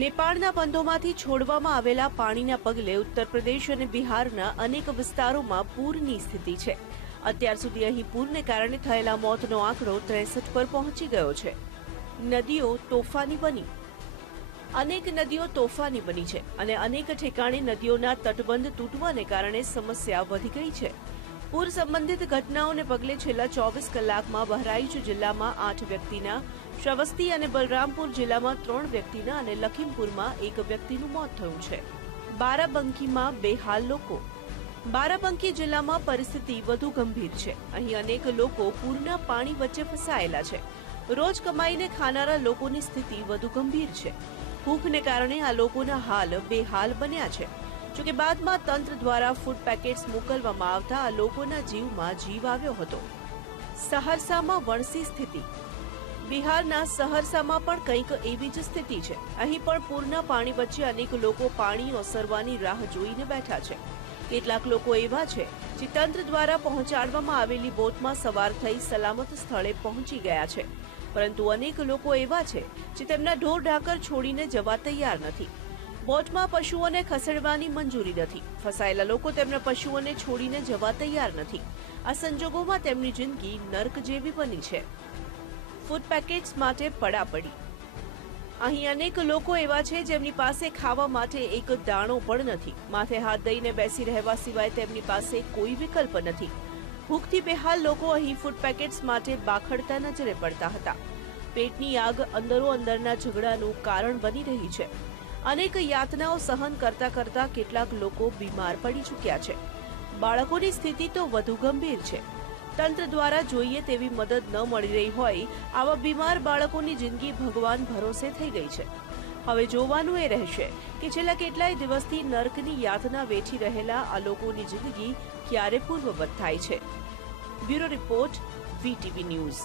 નેપાળના બંધોમાંથી છોડવામાં આવેલા પાણીના પગલે ઉત્તર પ્રદેશ અને બિહારના અનેક વિસ્તારોમાં પૂરની સ્થિતિ છે. અત્યાર સુધી અહીં પૂરને કારણે થયેલા મોતનો આંકડો ત્રેસઠ પર પહોંચી ગયો છે. નદીઓ તોફાની બની. અનેક નદીઓ તોફાની બની છે અને અનેક ઠેકાણે નદીઓના તટબંધ તૂટવાને કારણે સમસ્યા વધી ગઈ છે. પૂર સંબંધિત ઘટનાઓને પગલે છેલ્લા ચોવીસ કલાકમાં બહરાઈચ જિલ્લામાં આઠ વ્યક્તિના, શ્રવસ્તી અને બલરામપુર જિલ્લામાં ત્રણ વ્યક્તિના અને લખીમપુરમાં એક વ્યક્તિનું મોત થયું છે. બારાબંકીમાં બેહાલ લોકો. બારાબંકી જિલ્લામાં પરિસ્થિતિ વધુ ગંભીર છે. અહીં અનેક લોકો પૂરના પાણી વચ્ચે ફસાયેલા છે. રોજ કમાઈને ખાનારા લોકોની સ્થિતિ વધુ ગંભીર છે. ભૂખને કારણે આ લોકોના હાલ બેહાલ બન્યા છે. જોકે બાદમાં તંત્ર દ્વારા ફૂડ પેકેટ્સ મોકલવામાં આવતા લોકોના જીવમાં જીવ આવ્યો હતો. સહરસામાં વણસી સ્થિતિ. બિહારના સહરસામાં પણ કંઈક એવી જ સ્થિતિ છે. અહીં પણ પૂરના પાણી વચ્ચે અનેક લોકો પાણી ઓસરવાની રાહ જોઈને બેઠા છે. કેટલાક લોકો એવા છે, જે તંત્ર દ્વારા પહોંચાડવામાં આવેલી બોટમાં સવાર થઈ સલામત સ્થળે પહોંચી ગયા છે. પરંતુ અનેક લોકો એવા છે, જે તેમના ઢોર ઢાકર છોડીને જવા તૈયાર નથી. બોટમાં પશુઓને ખસેડવાની મંજૂરી નથી. ફસાયેલા લોકો તેમના પશુઓને છોડીને જવા તૈયાર નથી. આ સંજોગોમાં તેમની જિંદગી નર્ક જેવી બની છે. ફૂડ પેકેટ્સ માટે પડાપડી. અહીં અનેક લોકો એવા છે જેમની પાસે ખાવા માટે એક દાણો પણ નથી. માથે હાથ દઈને બેસી રહેવા સિવાય તેમની પાસે કોઈ વિકલ્પ નથી. ભૂખથી બેહાલ લોકો અહીં ફૂડ પેકેટ્સ માટે બાખડતા નજરે પડતા હતા. પેટની આગ અંદરો અંદરના ઝઘડાનું કારણ બની રહી છે. અનેક યાતનાઓ સહન કરતા કરતા કેટલાક લોકો બીમાર પડી ચૂક્યા છે. બાળકોની સ્થિતિ તો વધુ ગંભીર છે. તંત્ર દ્વારા જોઈએ તેવી મદદ ન મળી રહી હોય, આવા બીમાર બાળકોની જિંદગી ભગવાન ભરોસે થઈ ગઈ છે. હવે જોવાનું એ રહેશે કે છેલ્લા કેટલાય દિવસથી નર્કની યાતના વેઠી રહેલા આ લોકોની જિંદગી ક્યારે પૂર્વવત થાય છે. Bureau report, VTV news.